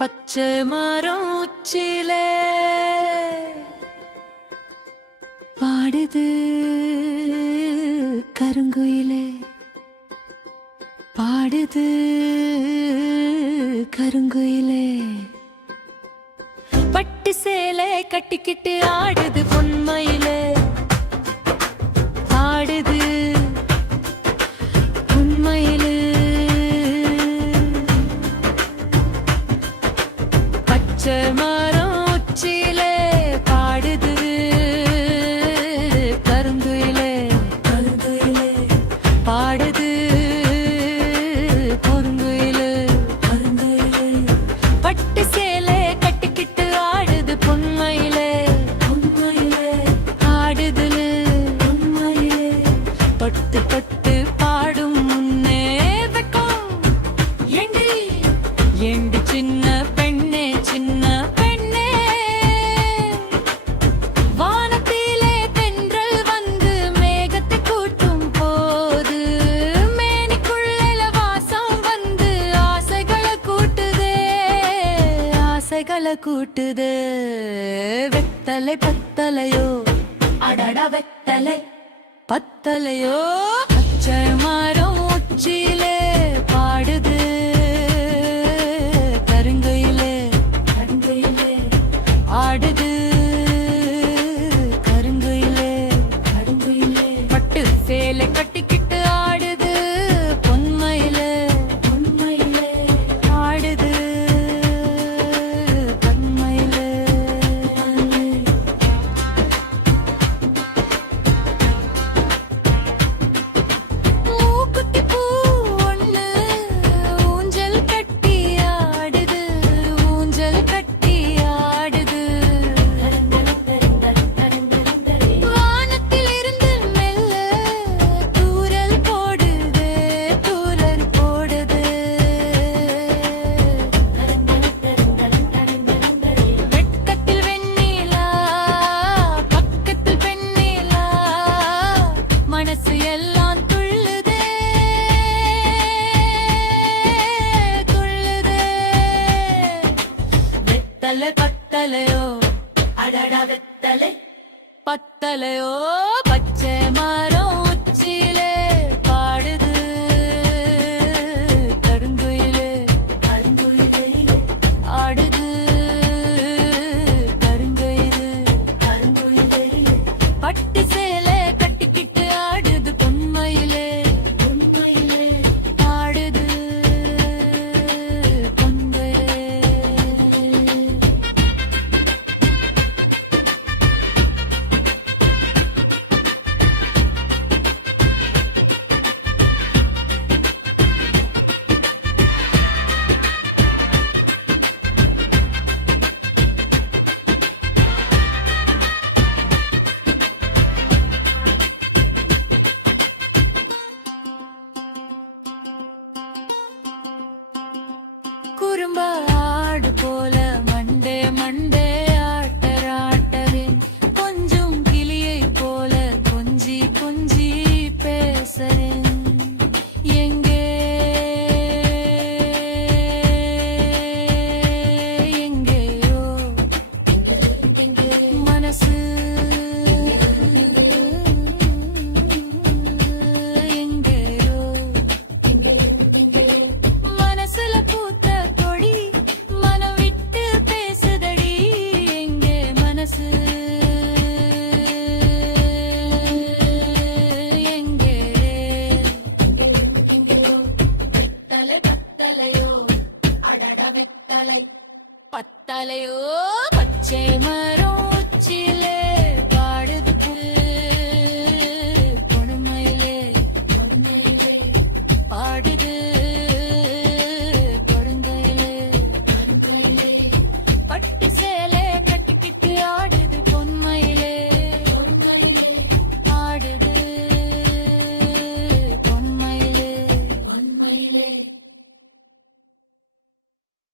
பச்சை மரம் உச்சிலே பாடுது கருங்குயிலே, பாடுது கருங்குயிலே. பட்டு சேலை கட்டிக்கிட்டு ஆடுது பொன்மயிலே, ஆடுது பொன்மயிலே. பச்சை மரம் உச்சிலே பாடுது கருங்குயிலே, கருங்குயிலே. பாடுது கருங்குயிலே, கருங்குயிலே. பட்டு சேலை கட்டிக்கிட்டு ஆடுது பொன்மயிலே, பொன்மயிலே. ஆடுதுல பொன்மயிலே. பட்டு பட்டு பாடும் முன்னே வெக்கம் ஏண்டி ஏண்டி சின்ன பெண்ணே, சின்ன பெண்ணே. வானத்திலே தென்றல் வந்து மேகத்தை கூட்டும் போது மேனிக்குள்ள வாசம் வந்து ஆசைகளை கூட்டுதே, ஆசைகளை கூட்டுதே. வெத்தலை பத்தலையோ, அடடா வெத்தலை பத்தலையோ. பச்சை மரம் உச்சிலே பாடுது கருங்குயிலே, கருங்குயிலே. ஆடுது கருங்குயிலே, கருங்குயிலே. பட்டு சேலை கட்டிக்கிட்டு ஆடுது பொன்மயிலே, பொன்மயிலே. ஆடுது பொன்மயிலே. மூக்குத்தி பூ ஒண்ணு ஊஞ்சல் கட்டி ஆடுது, ஊஞ்சல் கட்டி ஆடுது. வானத்தில் இருந்து மெல்ல தூறல் போடுது, தூறல் போடுது. வெட்கத்தில் வெண்ணிலா, பக்கத்தில் பெண்ணிலா, மனசு எல்லாம் துள்ளுதே, துள்ளுதே. வெத்தலை பத்தலையோ, அடடா வெத்தலை பத்தலையோ. பச்சை மரம் உச்சிலே பாடுது கருங்குயிலே, கருங்குயிலே. ஆடுது கருங்குயிலே, கருங்குயிலே. பட்டு சேலை கட்டிக்கிட்டு ஆடுது பொன்மயிலே, பொன்மயிலே. ஆடுது பொன்மயிலே. குறும்ப ஆடு போல மண்டே மண்டே ஆட்டராட்டவே, கொஞ்சம் கிளியை போல கொஞ்சி கொஞ்சி பேசுறேன். எங்கே எங்கேயோ மனசு, எங்கேயோ மனசுல பூத்த கொடி மனம் விட்டு பேசுதடி. எங்கே மனசு, எங்கே வெத்தலை பத்தலையோ, அடடா வெத்தலை பத்தலையோ. பச்சை மரம் உச்சிலே பாடுது பொன்மயிலே, பொன்மயிலே. பாடுது கொடுங்குயிலே, கொடுங்குயிலே. பட்டு